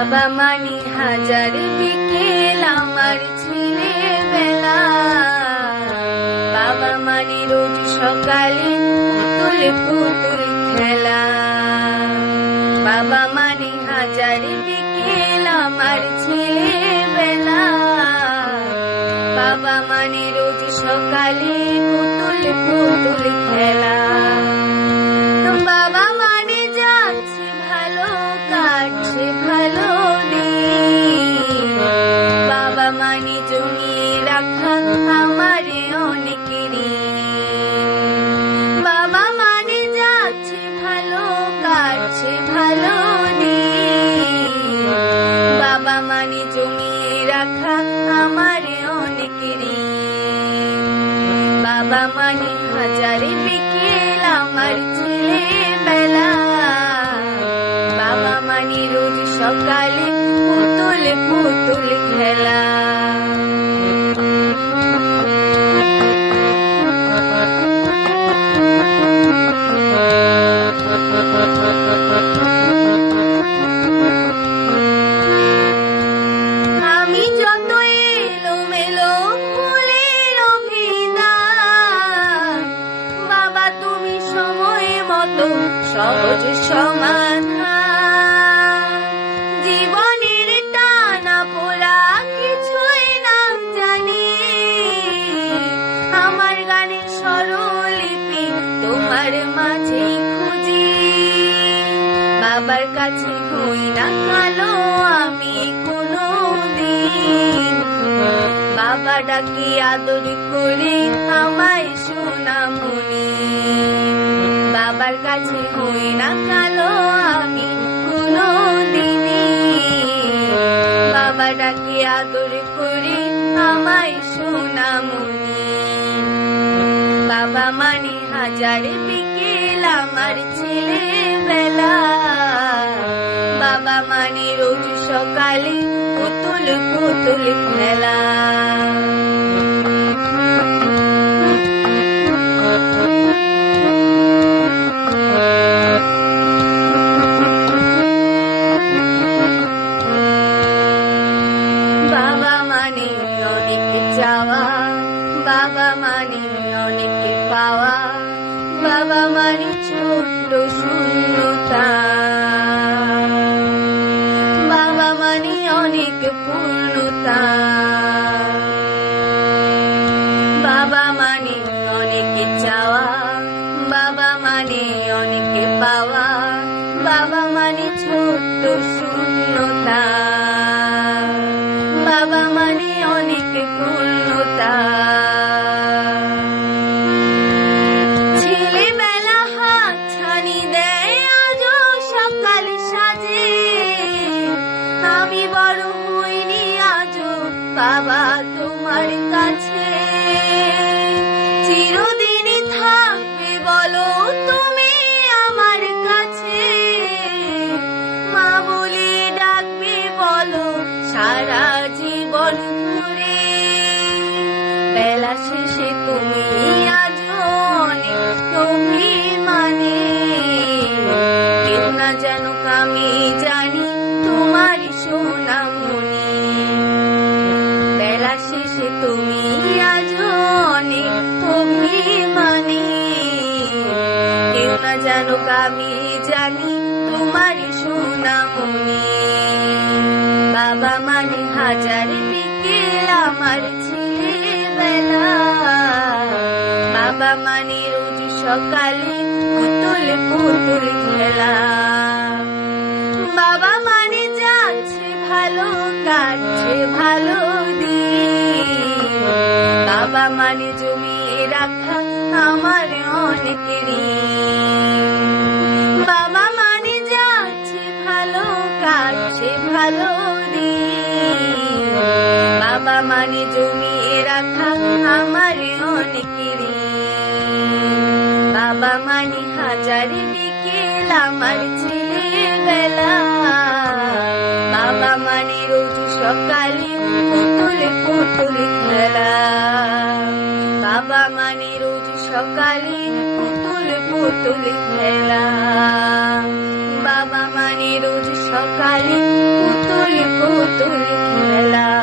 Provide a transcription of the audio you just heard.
বাবা মানে হাজার বিকেল আমার ছেলেবেলা, বাবা মানে রোজ সকালে পুতুল পুতুল খেলা। বাবা মানে হাজার বিকেল আমার ছেলেবেলা, বাবা মানে রোজ সকালে পুতুল পুতুল খেলা। বাবা মানে যাচ্ছে ভালো কাটছে ভালো দিন, বাবা মানে জমিয়ে রাখা আমার অনেক ঋণ। বাবা মানে যাচ্ছে ভালো কাটছে ভালো দিন, বাবা মানে জমিয়ে রাখা আমার অনেক ঋণ। বাবা মানে হাজার বিকেল আমার ছেলেবেলা, বাবা মানে রোজ সকালে পুতুল পুতুল খেলা। আমি যত এলোমেলো ফুলের অভিধান, বাবা তুমি সময় মতো সহজ সমাধান। জীবনের টানা পোড়া কিছুই না জানি, আমার গানের স্বরলিপি তোমার মাঝে খুঁজি। বাবার কাছে হই না কালো আমি কোনো দিন, বাবা ডাকি আদর করে আমায় সোনামণি। বাবার কাছে হই না কালো আমি কোনো দিনে, বাবা ডাকি আদর করে আমায় সোনামণি। বাবা মানে হাজার বিকেল আমার ছেলেবেলা, বাবা মানে রোজ সকালে পুতুল পুতুল খেলা। বাবা মানে অনেক চাওয়া, বাবা মানে অনেক পাওয়া, বাবা মানে ছোট্ট শূন্যতা, বাবা মানে অনেক পূর্ণতা। বাবা মানে অনেক চাওয়া, বাবা মানে অনেক পাওয়া, বাবা মানে ছোট্ট শূন্যতা, বাবা মানে অনেক পূর্ণতা। ছেলেবেলা হাত ছানি দেয় আজও সকাল সাজে, আমি বড় হইনি আজও বাবা তোমার কাছে। চিরদিনই থাকবে বলো তুমি আমার কাছে, মা বলে ডাকবে বলো সারা জীবন ধরে। বেলা শেষে তুমি আজও অনেক অভিমানে, কেউ না জানুক আমি জানি তোমারই সোনামণি। বেলা শেষে তুমি আজও অনেক অভিমানে, কেউ না জানুক আমি জানি তোমারই সোনামণি। বাবা মানে হাজার বিকেল আমার ছেলেবেলা, বাবা মানে রোজ সকালে পুতুল পুতুল খেলা। বাবা মানে যাচ্ছে ভালো কাটছে ভালো দিন, বাবা মানে জমিয়ে রাখা আমার অনেক ঋণ। বাবা মানে যাচ্ছে ভালো কাটছে ভালো দিন, বাবা মানে জমিয়ে রাখা আমার অনেক ঋণ। বাবা মানে হাজার বিকেল আমার ছেলেবেলা, বাবা মানে রোজ সকালে পুতুল পুতুল খেলা। বাবা মানে রোজ সকালে পুতুল পুতুল খেলা। বাবা মানে রোজ সকালে পুতুল পুতুল খেলা।